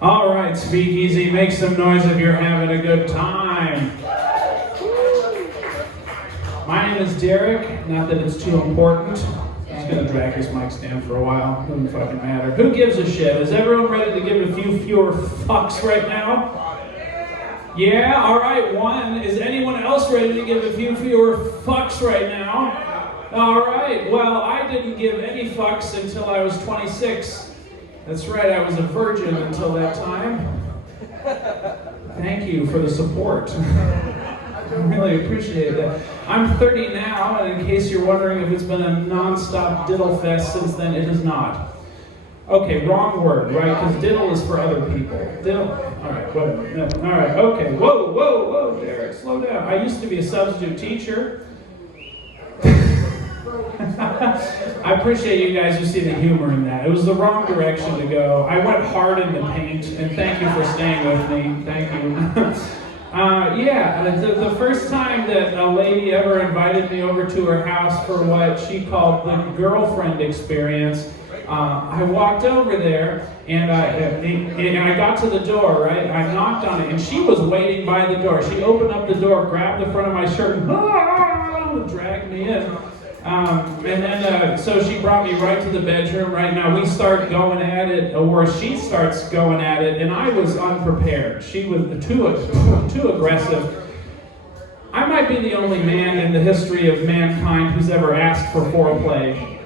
All right, Speakeasy, make some noise if you're having a good time. My name is Derek, not that it's too important. I'm just gonna drag this mic stand for a while, doesn't fucking matter. Who gives a shit? Is everyone ready to give a few fewer fucks right now? Yeah, all right, one. Is anyone else ready to give a few fewer fucks right now? All right, well, I didn't give any fucks until I was 26. That's right, I was a virgin until that time. Thank you for the support. I really appreciate that. I'm 30 now, and in case you're wondering if it's been a non-stop diddle fest since then, it is not. Okay, wrong word, right? Because diddle is for other people. Diddle, all right, whatever. No, all right, okay, whoa, Derek, slow down. I used to be a substitute teacher. I appreciate you guys who see the humor in that. It was the wrong direction to go. I went hard in the paint, and thank you for staying with me. Thank you. The first time that a lady ever invited me over to her house for what she called the girlfriend experience, I walked over there, and I got to the door, right? I knocked on it, and she was waiting by the door. She opened up the door, grabbed the front of my shirt, and dragged me in. So she brought me right to the bedroom. Right now, we start going at it, or she starts going at it, and I was unprepared. She was too aggressive. I might be the only man in the history of mankind who's ever asked for foreplay.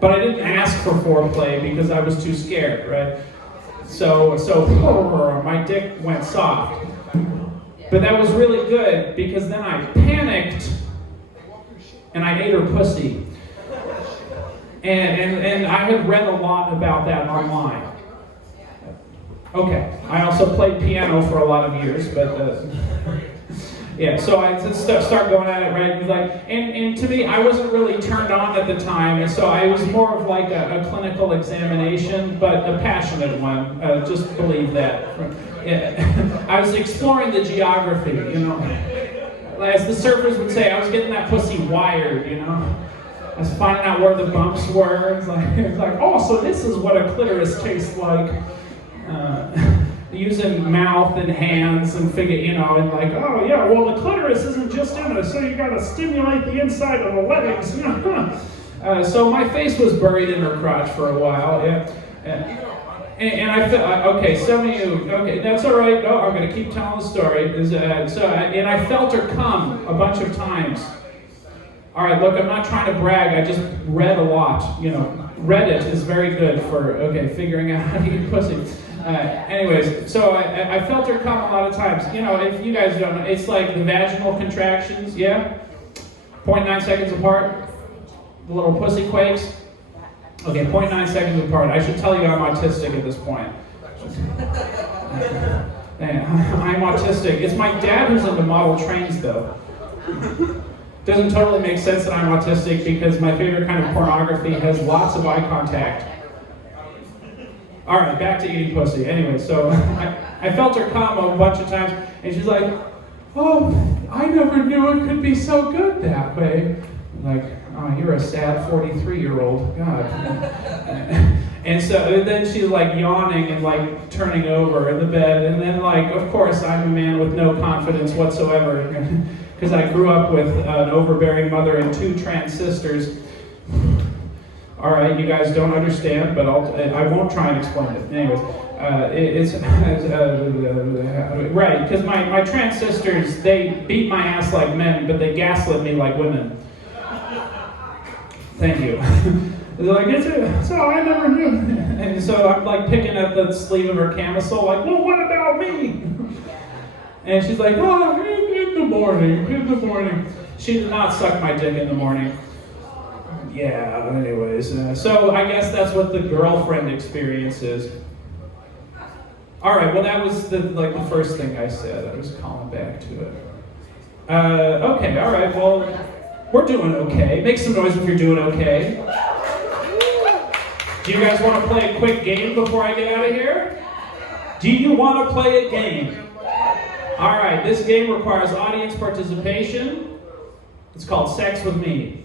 But I didn't ask for foreplay because I was too scared, right? So my dick went soft. But that was really good because then I panicked and I ate her pussy. And I had read a lot about that online. Okay, I also played piano for a lot of years, but yeah, so I start going at it, right? And to me, I wasn't really turned on at the time, and so I was more of like a clinical examination, but a passionate one. Just believe that. Yeah. I was exploring the geography, you know. As the surfers would say, I was getting that pussy wired, you know. I was finding out where the bumps were. It's like, oh, so this is what a clitoris tastes like. Using mouth and hands and figure, you know, and like, oh yeah, well the clitoris isn't just in it, so you gotta stimulate the inside of the legs. So my face was buried in her crotch for a while, yeah. And I felt, okay, some of you, okay, that's all right. No, I'm gonna keep telling the story. And I felt her come a bunch of times. All right, look, I'm not trying to brag. I just read a lot. You know, Reddit is very good for figuring out how to eat pussy. Anyways, so I felt her come a lot of times. You know, if you guys don't know, it's like the vaginal contractions. Yeah, 0.9 seconds apart. The little pussy quakes. Okay, 0.9 seconds apart. I should tell you I'm autistic at this point. I'm autistic. It's my dad who's into model trains, though. Doesn't totally make sense that I'm autistic because my favorite kind of pornography has lots of eye contact. All right, back to eating pussy. Anyway, so I felt her come a bunch of times, and she's like, oh, I never knew it could be so good that way. I'm like, oh, you're a sad 43-year-old. God. And so then she's like yawning and like turning over in the bed. And then like, of course, I'm a man with no confidence whatsoever because I grew up with an overbearing mother and 2 trans sisters. All right, you guys don't understand, but I won't try and explain it. Anyways, right, because my trans sisters, they beat my ass like men, but they gaslit me like women. Thank you. They're like, so I never knew. And so I'm like picking at the sleeve of her camisole, like, well, what about me? And she's like, oh, in the morning. She did not suck my dick in the morning. Yeah, anyways. So I guess that's what the girlfriend experience is. All right, well, that was the first thing I said. I was calling back to it. Okay, all right, well, we're doing okay. Make some noise if you're doing okay. Do you guys want to play a quick game before I get out of here? Do you want to play a game? All right, this game requires audience participation. It's called Sex with Me.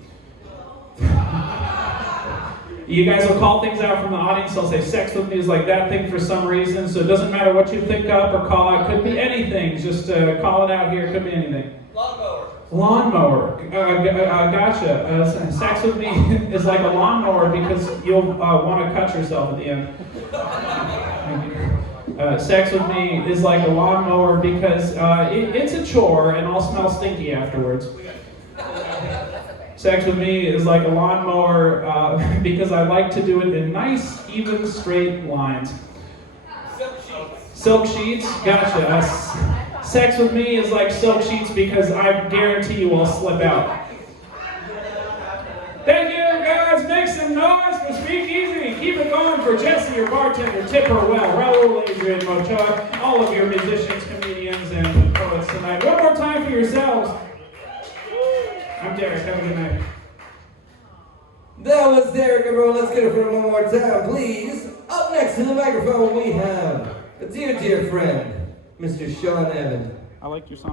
You guys will call things out from the audience. I'll say sex with me is like that thing for some reason. So it doesn't matter what you think up or call out. Could be anything. Just call it out here. It could be anything. Lawnmower. Lawnmower. Gotcha. Sex with me is like a lawnmower because you'll want to cut yourself at the end. Sex with me is like a lawnmower because it's a chore and I'll smell stinky afterwards. Sex with me is like a lawnmower because I like to do it in nice, even, straight lines. Silk sheets. Silk sheets, gotcha. Sex with me is like silk sheets because I guarantee you I'll slip out. Thank you, guys. Make some noise for Speakeasy. Keep it going for Jesse, your bartender, Tipper Well, Raul, Adrian, Mochoa, all of your musicians, comedians, and poets tonight. One more time for yourselves. I'm Derek. Have a good night. That was Derek, everyone. Let's get it for him one more time, please. Up next to the microphone, we have a dear, dear friend, Mr. Sean Evans. I like your song.